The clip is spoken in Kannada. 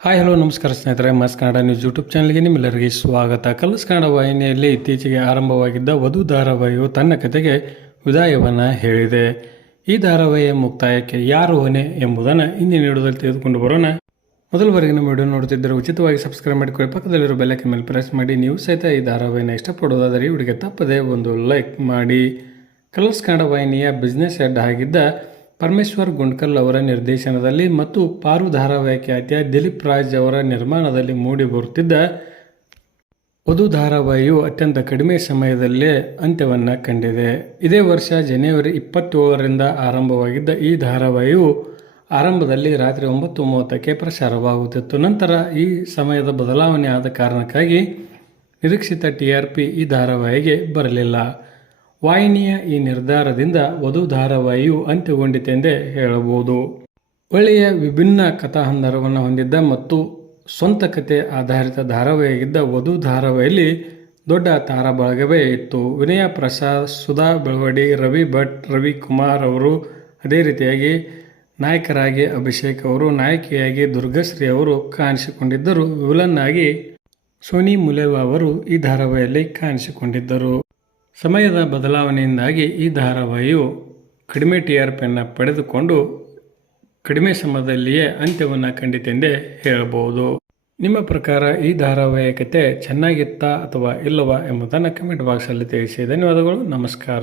ಹಾಯ್ ಹಲೋ ನಮಸ್ಕಾರ ಸ್ನೇಹಿತರೆ. ಮಸ್ ಕನ್ನಡ ನ್ಯೂಸ್ ಯೂಟ್ಯೂಬ್ ಚಾನಲ್ಗೆ ನಿಮ್ಮೆಲ್ಲರಿಗೆ ಸ್ವಾಗತ. ಕಲಸ್ ಕನ್ನಡ ವಾಹಿನಿಯಲ್ಲಿ ಇತ್ತೀಚೆಗೆ ಆರಂಭವಾಗಿದ್ದ ವಧು ಧಾರಾವಾಹಿಯು ತನ್ನ ಕತೆಗೆ ವಿದಾಯವನ್ನು ಹೇಳಿದೆ. ಈ ಧಾರಾವಾಹಿಯ ಮುಕ್ತಾಯಕ್ಕೆ ಯಾರು ಹೊಣೆ ಎಂಬುದನ್ನು ಇಂದಿನ ವಿಡಿಯೋದಲ್ಲಿ ತೆಗೆದುಕೊಂಡು ಬರೋಣ. ಮೊದಲ ಬಾರಿಗೆ ನಮ್ಮ ವಿಡಿಯೋ ನೋಡ್ತಿದ್ದರೆ ಉಚಿತವಾಗಿ ಸಬ್ಸ್ಕ್ರೈಬ್ ಮಾಡಿಕೊಳ್ಳಿ. ಪಕ್ಕದಲ್ಲಿರೋ ಬೆಲ್ಲಕ್ಕೆ ಮೇಲೆ ಪ್ರೆಸ್ ಮಾಡಿ. ನೀವು ಸಹಿತ ಈ ಧಾರಾವಾಹಿನ ಇಷ್ಟಪಡೋದಾದರೆ ಇವರಿಗೆ ತಪ್ಪದೆ ಒಂದು ಲೈಕ್ ಮಾಡಿ. ಕಲರ್ಸ್ ಕನ್ನಡ ವಾಹಿನಿಯ ಬಿಸ್ನೆಸ್ ಹೆಡ್ ಆಗಿದ್ದ ಪರಮೇಶ್ವರ್ ಗುಂಡ್ಕಲ್ ಅವರ ನಿರ್ದೇಶನದಲ್ಲಿ ಮತ್ತು ಪಾರು ಧಾರಾವಾಹಿ ಖ್ಯಾತಿಯ ದಿಲೀಪ್ ರಾಜ್ ಅವರ ನಿರ್ಮಾಣದಲ್ಲಿ ಮೂಡಿ ಬರುತ್ತಿದ್ದ ವಧು ಧಾರಾವಾಹಿಯು ಅತ್ಯಂತ ಕಡಿಮೆ ಸಮಯದಲ್ಲೇ ಅಂತ್ಯವನ್ನು ಕಂಡಿದೆ. ಇದೇ ವರ್ಷ ಜನವರಿ ಇಪ್ಪತ್ತೇಳರಿಂದ ಆರಂಭವಾಗಿದ್ದ ಈ ಧಾರಾವಾಹಿಯು ಆರಂಭದಲ್ಲಿ ರಾತ್ರಿ ಒಂಬತ್ತು ಮೂವತ್ತಕ್ಕೆ ಪ್ರಸಾರವಾಗುತ್ತಿತ್ತು. ನಂತರ ಈ ಸಮಯದ ಬದಲಾವಣೆ ಆದ ಕಾರಣಕ್ಕಾಗಿ ನಿರೀಕ್ಷಿತ ಟಿ ಆರ್ ಪಿ ಈ ಧಾರಾವಾಹಿಗೆ ಬರಲಿಲ್ಲ. ವಾಹಿನಿಯ ಈ ನಿರ್ಧಾರದಿಂದ ವಧು ಧಾರಾವಾಹಿಯು ಅಂತ್ಯಗೊಂಡಿತೆಂದೇ ಹೇಳಬಹುದು. ಒಳ್ಳೆಯ ವಿಭಿನ್ನ ಕಥಾಹಂದರವನ್ನು ಹೊಂದಿದ್ದ ಮತ್ತು ಸ್ವಂತ ಕತೆ ಆಧಾರಿತ ಧಾರಾವಾಹಿಯಾಗಿದ್ದ ವಧು ಧಾರಾವಾಹಿಯಲ್ಲಿ ದೊಡ್ಡ ತಾರಾಬಳಗವೇ ಇತ್ತು. ವಿನಯ ಪ್ರಸಾದ್, ಸುಧಾ ಬೆಳವಡಿ, ರವಿ ಭಟ್, ರವಿ ಕುಮಾರ್ ಅವರು ಅದೇ ರೀತಿಯಾಗಿ ನಾಯಕರಾಗಿ ಅಭಿಷೇಕ್ ಅವರು, ನಾಯಕಿಯಾಗಿ ದುರ್ಗಶ್ರೀ ಅವರು ಕಾಣಿಸಿಕೊಂಡಿದ್ದರು. ವಿಲನ್ ಆಗಿ ಸೋನಿ ಮುಲೇವಾ ಅವರು ಈ ಧಾರಾವಾಹಿಯಲ್ಲಿ ಕಾಣಿಸಿಕೊಂಡಿದ್ದರು. ಸಮಯದ ಬದಲಾವಣೆಯಿಂದಾಗಿ ಈ ಧಾರಾವಾಹಿಯು ಕಡಿಮೆ ಟಿ ಆರ್ ಪಿಯನ್ನು ಪಡೆದುಕೊಂಡು ಕಡಿಮೆ ಸಮಯದಲ್ಲಿಯೇ ಅಂತ್ಯವನ್ನು ಕಂಡಿತೆಂದೇ ಹೇಳಬಹುದು. ನಿಮ್ಮ ಪ್ರಕಾರ ಈ ಧಾರಾವಾಹಿಯ ಕತೆ ಚೆನ್ನಾಗಿತ್ತಾ ಅಥವಾ ಇಲ್ಲವಾ ಎಂಬುದನ್ನು ಕಮೆಂಟ್ ಬಾಕ್ಸಲ್ಲಿ ತಿಳಿಸಿ. ಧನ್ಯವಾದಗಳು, ನಮಸ್ಕಾರ.